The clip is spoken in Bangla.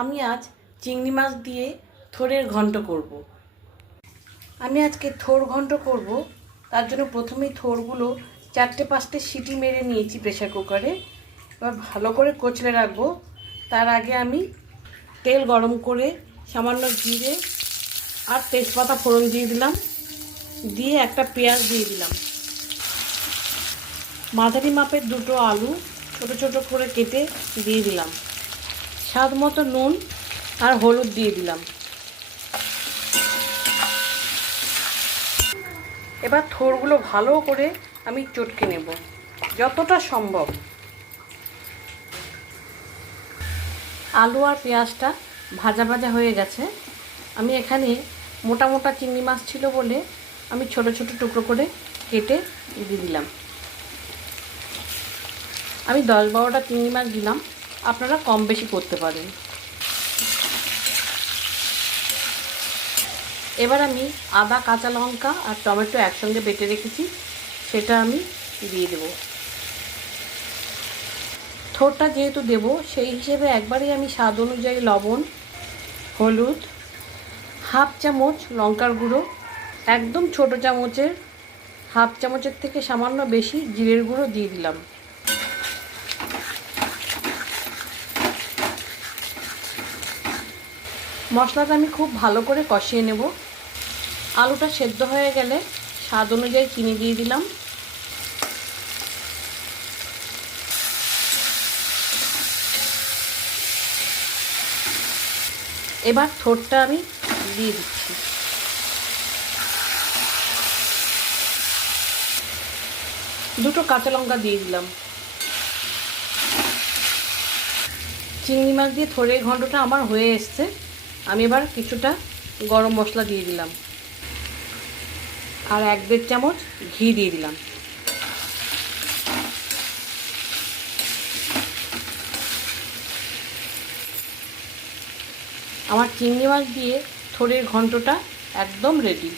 আমি আজ চিংড়ি মাছ দিয়ে থোড়ের ঘন্ট করব। আমি আজকে থোড় ঘন্ট করব। তার জন্য প্রথমেই থোড়গুলো 4-5টে সিটি মেরে নিয়েছি প্রেসার কুকারে। এবার ভালো করে কচলে রাখবো। তার আগে আমি তেল গরম করে সামান্য জিরে আর তেজপাতা ফোড়ন দিয়ে দিলাম, দিয়ে একটা পেঁয়াজ দিয়ে দিলাম। মাঝারি মাপের 2টো আলু ছোট ছোট করে কেটে দিয়ে দিলাম। স্বাদ মতো নুন আর হলুদ দিয়ে দিলাম। এবার থোড়গুলো ভালো করে আমি চটকে নেব যতটা সম্ভব। আলু আর পেঁয়াজটা ভাজা ভাজা হয়ে গেছে। আমি এখানে মোটা মোটা চিংড়ি মাছ ছিল বলে আমি ছোট ছোট টুকরো করে কেটে দিয়ে দিলাম। আমি 10-12টা চিংড়ি মাছ দিলাম, আপনারা কম বেশি করতে পারেন। এবার আমি আদা, কাঁচা লঙ্কা আর টমেটো একসঙ্গে বেটে রেখেছি, সেটা আমি দিয়ে দেব। থোড়টা যেহেতু দেব সেই হিসেবে একবারেই আমি স্বাদ অনুযায়ী লবণ, হলুদ, হাফ চামচ লঙ্কার গুঁড়ো, একদম ছোট চামচের হাফ চামচের থেকে সামান্য বেশি জিরের গুঁড়ো দিয়ে দিলাম। মশলাটা আমি খুব ভালো করে কষিয়ে নেব। আলুটা সেদ্ধ হয়ে গেলে স্বাদ অনুযায়ী চিনি দিয়ে দিলাম। এবার থোড়টা আমি দিয়ে দিচ্ছি। দুটো কাঁচা লঙ্কা দিয়ে দিলাম। চিংড়ি মাছ দিয়ে থোড়ের ঘন্টটা আমার হয়ে এসছে। আমি এবার কিছুটা গরম মশলা দিয়ে দিলাম আর 1-1.5 চামচ ঘি দিয়ে দিলাম। আমার চিংড়ি মাছ দিয়ে থোড়ের ঘন্টটা একদম রেডি।